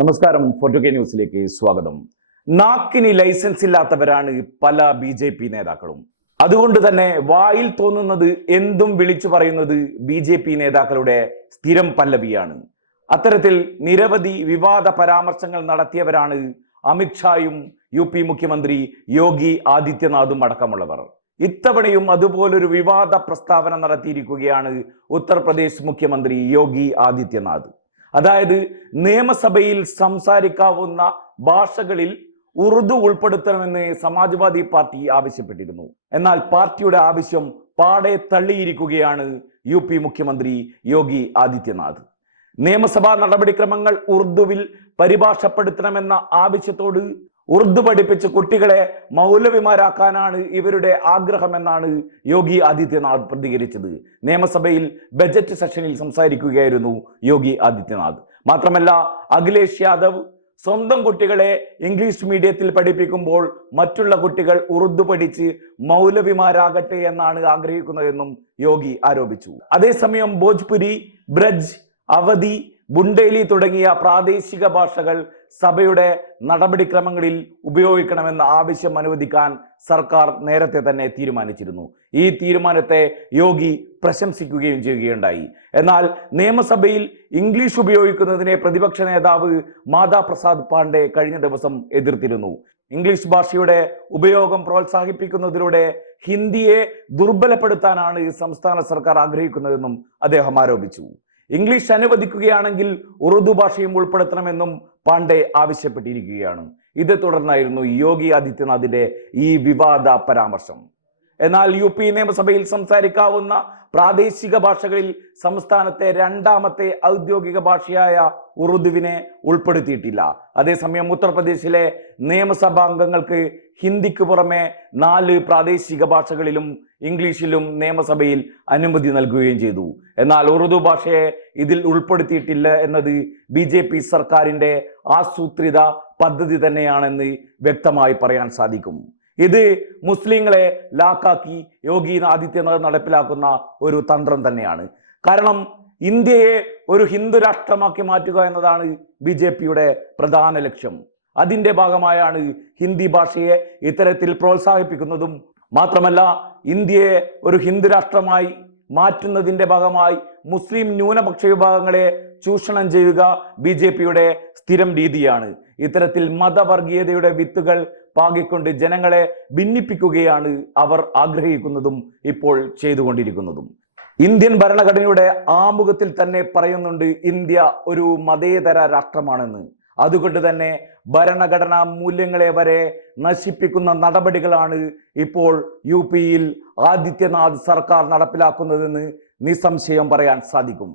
നമസ്കാരം. ഫോർട്ടു കെ ന്യൂസിലേക്ക് സ്വാഗതം. നാക്കിന് ലൈസൻസ് ഇല്ലാത്തവരാണ് പല ബി ജെ പി നേതാക്കളും. അതുകൊണ്ട് തന്നെ വായിൽ തോന്നുന്നത് എന്തും വിളിച്ചു പറയുന്നത് ബി ജെ പി നേതാക്കളുടെ സ്ഥിരം പല്ലവിയാണ്. അത്തരത്തിൽ നിരവധി വിവാദ പരാമർശങ്ങൾ നടത്തിയവരാണ് അമിത്ഷായും യു പി മുഖ്യമന്ത്രി യോഗി ആദിത്യനാഥും അടക്കമുള്ളവർ. ഇത്തവണയും അതുപോലൊരു വിവാദ പ്രസ്താവന നടത്തിയിരിക്കുകയാണ് ഉത്തർപ്രദേശ് മുഖ്യമന്ത്രി യോഗി ആദിത്യനാഥ്. അതായത് നിയമസഭയിൽ സംസാരിക്കാവുന്ന ഭാഷകളിൽ ഉറുദു ഉൾപ്പെടുത്തണമെന്ന് സമാജ്വാദി പാർട്ടി ആവശ്യപ്പെട്ടിരുന്നു. എന്നാൽ പാർട്ടിയുടെ ആവശ്യം പാടെ തള്ളിയിരിക്കുകയാണ് യു പി മുഖ്യമന്ത്രി യോഗി ആദിത്യനാഥ്. നിയമസഭാ നടപടിക്രമങ്ങൾ ഉറുദുവിൽ പരിഭാഷപ്പെടുത്തണമെന്ന ആവശ്യത്തോട് ഉറുദു പഠിപ്പിച്ച് കുട്ടികളെ മൗലവിമാരാക്കാനാണ് ഇവരുടെ ആഗ്രഹമെന്നാണ് യോഗി ആദിത്യനാഥ് പ്രതികരിച്ചത്. നിയമസഭയിൽ ബജറ്റ് സെഷനിൽ സംസാരിക്കുകയായിരുന്നു യോഗി ആദിത്യനാഥ്. മാത്രമല്ല അഖിലേഷ് യാദവ് സ്വന്തം കുട്ടികളെ ഇംഗ്ലീഷ് മീഡിയത്തിൽ പഠിപ്പിക്കുമ്പോൾ മറ്റുള്ള കുട്ടികൾ ഉറുദു പഠിച്ച് മൗലവിമാരാകട്ടെ എന്നാണ് ആഗ്രഹിക്കുന്നതെന്നും യോഗി ആരോപിച്ചു. അതേസമയം ഭോജ്പുരി ബ്രജ് അവധി ബുണ്ടേലി തുടങ്ങിയ പ്രാദേശിക ഭാഷകൾ സഭയുടെ നടപടിക്രമങ്ങളിൽ ഉപയോഗിക്കണമെന്ന ആവശ്യം അനുവദിക്കാൻ സർക്കാർ നേരത്തെ തന്നെ തീരുമാനിച്ചിരുന്നു. ഈ തീരുമാനത്തെ യോഗി പ്രശംസിക്കുകയും ചെയ്യുകയുണ്ടായി. എന്നാൽ നിയമസഭയിൽ ഇംഗ്ലീഷ് ഉപയോഗിക്കുന്നതിനെ പ്രതിപക്ഷ നേതാവ് മാതാ പ്രസാദ് പാണ്ഡെ കഴിഞ്ഞ ദിവസം എതിർത്തിരുന്നു. ഇംഗ്ലീഷ് ഭാഷയുടെ ഉപയോഗം പ്രോത്സാഹിപ്പിക്കുന്നതിലൂടെ ഹിന്ദിയെ ദുർബലപ്പെടുത്താനാണ് സംസ്ഥാന സർക്കാർ ആഗ്രഹിക്കുന്നതെന്നും അദ്ദേഹം ആരോപിച്ചു. ഇംഗ്ലീഷ് അനുവദിക്കുകയാണെങ്കിൽ ഉറുദു ഭാഷയും ഉൾപ്പെടുത്തണമെന്നും പാണ്ഡെ ആവശ്യപ്പെട്ടിരിക്കുകയാണ്. ഇത് തുടർന്നായിരുന്നു യോഗി ആദിത്യനാഥിന്റെ ഈ വിവാദ പരാമർശം. എന്നാൽ യു പി നിയമസഭയിൽ സംസാരിക്കാവുന്ന പ്രാദേശിക ഭാഷകളിൽ സംസ്ഥാനത്തെ രണ്ടാമത്തെ ഔദ്യോഗിക ഭാഷയായ ഉറുദുവിനെ ഉൾപ്പെടുത്തിയിട്ടില്ല. അതേസമയം ഉത്തർപ്രദേശിലെ നിയമസഭാംഗങ്ങൾക്ക് ഹിന്ദിക്ക് പുറമെ നാല് പ്രാദേശിക ഭാഷകളിലും ഇംഗ്ലീഷിലും നിയമസഭയിൽ അനുമതി നൽകുകയും ചെയ്തു. എന്നാൽ ഉറുദു ഭാഷയെ ഇതിൽ ഉൾപ്പെടുത്തിയിട്ടില്ല എന്നത് ബി ജെ പി സർക്കാരിന്റെ ആസൂത്രിത പദ്ധതി തന്നെയാണെന്ന് വ്യക്തമായി പറയാൻ സാധിക്കും. ഇത് മുസ്ലിങ്ങളെ ലാക്കാക്കി യോഗി ആദിത്യനാഥ് നടപ്പിലാക്കുന്ന ഒരു തന്ത്രം തന്നെയാണ്. കാരണം ഇന്ത്യയെ ഒരു ഹിന്ദു രാഷ്ട്രമാക്കി മാറ്റുക എന്നതാണ് ബി ജെ പിയുടെ പ്രധാന ലക്ഷ്യം. അതിന്റെ ഭാഗമായാണ് ഹിന്ദി ഭാഷയെ ഇത്തരത്തിൽ പ്രോത്സാഹിപ്പിക്കുന്നതും മാത്രമല്ല ഇന്ത്യയെ ഒരു ഹിന്ദു രാഷ്ട്രമായി മാറ്റുന്നതിന്റെ ഭാഗമായി മുസ്ലിം ന്യൂനപക്ഷ വിഭാഗങ്ങളെ ചൂഷണം ചെയ്യുക ബി സ്ഥിരം രീതിയാണ്. ഇത്തരത്തിൽ മതവർഗീയതയുടെ വിത്തുകൾ പാകിക്കൊണ്ട് ജനങ്ങളെ ഭിന്നിപ്പിക്കുകയാണ് അവർ ആഗ്രഹിക്കുന്നതും ഇപ്പോൾ ചെയ്തുകൊണ്ടിരിക്കുന്നതും. ഇന്ത്യൻ ഭരണഘടനയുടെ ആമുഖത്തിൽ തന്നെ പറയുന്നുണ്ട് ഇന്ത്യ ഒരു മതേതര രാഷ്ട്രമാണെന്ന്. അതുകൊണ്ട് തന്നെ ഭരണഘടനാ മൂല്യങ്ങളെ വരെ നശിപ്പിക്കുന്ന നടപടികളാണ് ഇപ്പോൾ യു പിയിൽ ആദിത്യനാഥ് സർക്കാർ നടപ്പിലാക്കുന്നതെന്ന് നിസ്സംശയം പറയാൻ സാധിക്കും.